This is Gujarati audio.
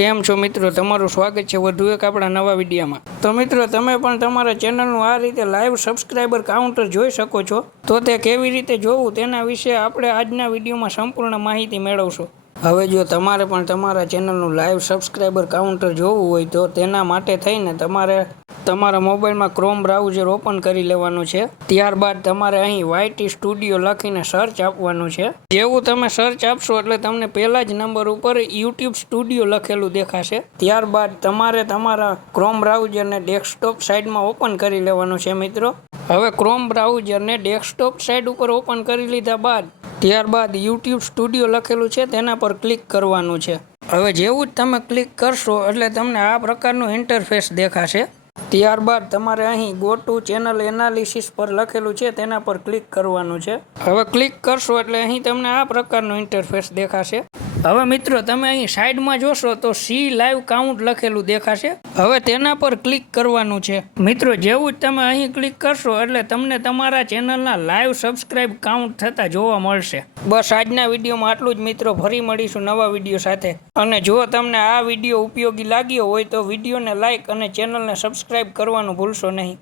કેમ છો મિત્રો, તમારું સ્વાગત છે વધુ એક આપણા નવા વિડીયોમાં। તો મિત્રો, તમે પણ તમારા ચેનલનું આ રીતે લાઈવ સબસ્ક્રાઈબર કાઉન્ટર જોઈ શકો છો। તો તે કેવી રીતે જોવું તેના વિશે આપણે આજના વિડીયોમાં સંપૂર્ણ માહિતી મેળવશું। હવે જો તમારે પણ તમારા ચેનલનું લાઈવ સબસ્ક્રાઈબર કાઉન્ટર જોવું હોય તો તેના માટે થઈને તમારે તમારા મોબાઈલમાં ક્રોમ બ્રાઉઝર ઓપન કરી લેવાનું છે। ત્યારબાદ તમારે અહીં YT સ્ટુડિયો લખીને સર્ચ આપવાનું છે। જેવું તમે સર્ચ આપશો એટલે તમને પહેલા જ નંબર ઉપર YouTube સ્ટુડિયો લખેલું દેખાશે। ત્યારબાદ તમારે તમારા ક્રોમ બ્રાઉઝરને ડેસ્કટોપ સાઈડમાં ઓપન કરી લેવાનું છે મિત્રો। હવે ક્રોમ બ્રાઉઝરને ડેસ્કટોપ સાઈડ ઉપર ઓપન કરી લીધા બાદ ત્યારબાદ YouTube સ્ટુડિયો લખેલું છે તેના પર ક્લિક કરવાનું છે। હવે જેવું જ તમે ક્લિક કરશો એટલે તમને આ પ્રકારનું ઇન્ટરફેસ દેખાશે। ત્યારબાદ તમારે અહીં ગો ટુ ચેનલ એનાલિસિસ પર લખેલું છે તેના પર ક્લિક કરવાનું છે। હવે ક્લિક કરશો એટલે અહીં તમને આ પ્રકારનું ઇન્ટરફેસ દેખાશે। હવે મિત્રો, તમે અહીં સાઈડમાં જોશો તો સી લાઈવ કાઉન્ટ લખેલું દેખાશે। હવે તેના પર ક્લિક કરવાનું છે મિત્રો। જેવું જ તમે અહીં ક્લિક કરશો એટલે તમને તમારા ચેનલના લાઈવ સબસ્ક્રાઇબ કાઉન્ટ થતા જોવા મળશે। બસ આજના વિડીયોમાં આટલું જ મિત્રો, ફરી મળીશું નવા વિડીયો સાથે। અને જો તમને આ વિડીયો ઉપયોગી લાગ્યો હોય તો વિડીયોને લાઇક અને ચેનલને સબસ્ક્રાઇબ કરવાનું ભૂલશો નહીં।